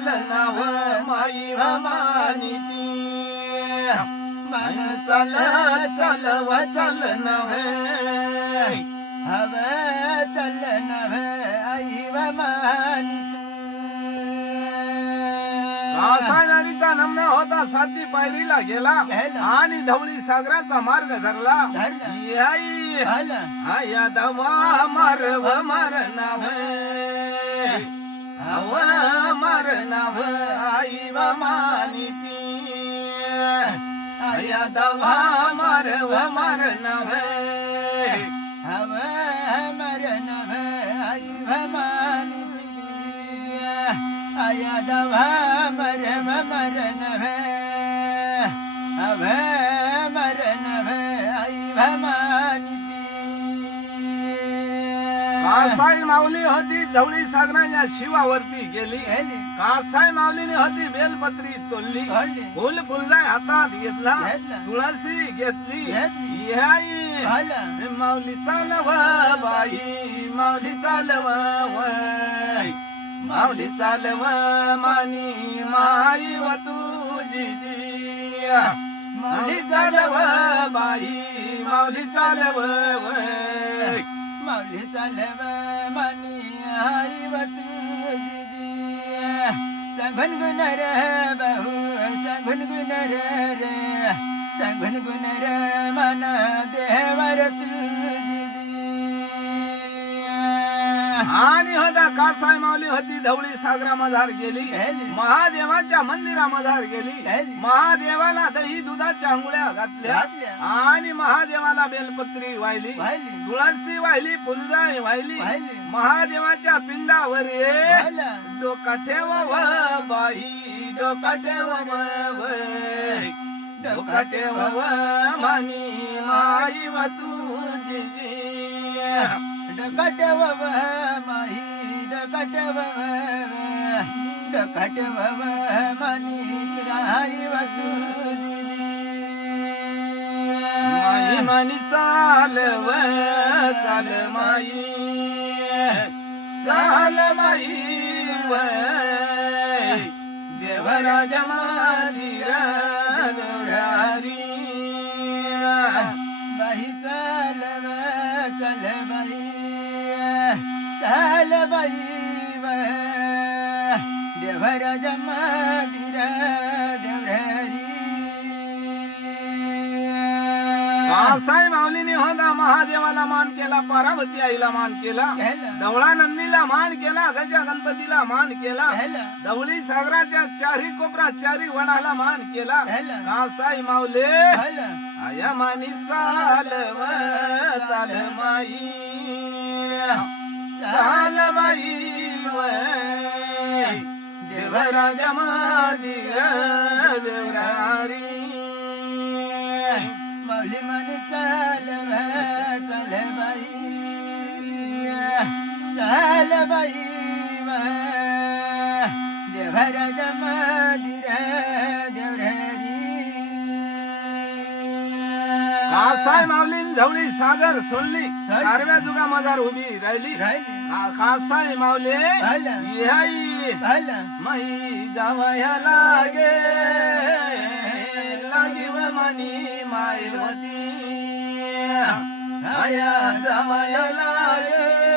चालनाव माई व मानिती मन चाल चालव चालनाव हव चलन आई व रासायनारीचा नमना होता साती पायरीला गेला. आणि धवळी सागराचा मार्ग धरला. आया दवा मारव मार नाव. हव मार नाव आई व मानिती आया दवा मारव मार नाव हव मरण आई भमानी आया दवा मरम मरण हव कासाई माऊली होती धवळी सागराच्या शिवावरती गेली. कासाई माऊलीने होती बेलपत्री तोडली. फुल फुलदाय हातात घेतला. तुळशी घेतली झालं. माऊली चालव बाई माऊली चालव वय. माऊली चालव मानी माई व तुझी. माऊली चालव बाई माऊली चालव മൗലി സലവ മണിയായി സംഘൻ ഗുണര ബഹു സംഘൻ ഗുണര സംഘൻ ഗുണര മന ദേവരത്തു आणि होता कासाई माऊली होती धवळी सागरा मधार गेली. महादेवाच्या मंदिरा मधार गेली. महादेवाला दही दुधाच्या आंघोळ्या घातल्या. आणि महादेवाला बेलपत्री वाहिली. तुळसी वाहिली फुलजाई वाहिली. महादेवाच्या पिंडावर. डोका ठेव व बाई डोका ठेव व वय. डोका ठेव व मानी माई व तुझी जी. डकटव माही डकटव डकटव मनी राही माई मानी चालव चाल माई. चाल माई वय देवराज मादिर चल बाई देवराज मंदिर देवरी कासाई माऊलीने होता महादेवाला मान केला पार्वती आईला मान केला. दवळा नंदीला मान केला गजा गणपतीला मान केला. धवळी सागराच्या चारी कोपरा चारी वडाला मान केला. कासाई माऊले. आया मानी चालव चाल माई चाल. देवराज देवरारी माऊली चाल चाल बाई चाल बाई देवराज धवळी सागर सोडली सोडली. कारव्या जुगा मजार उभी राहिली राहिली. का- कासाई माऊले झालं. याई झालं. मई जावया लागे लागी व मनी मायवती आया जावया लागे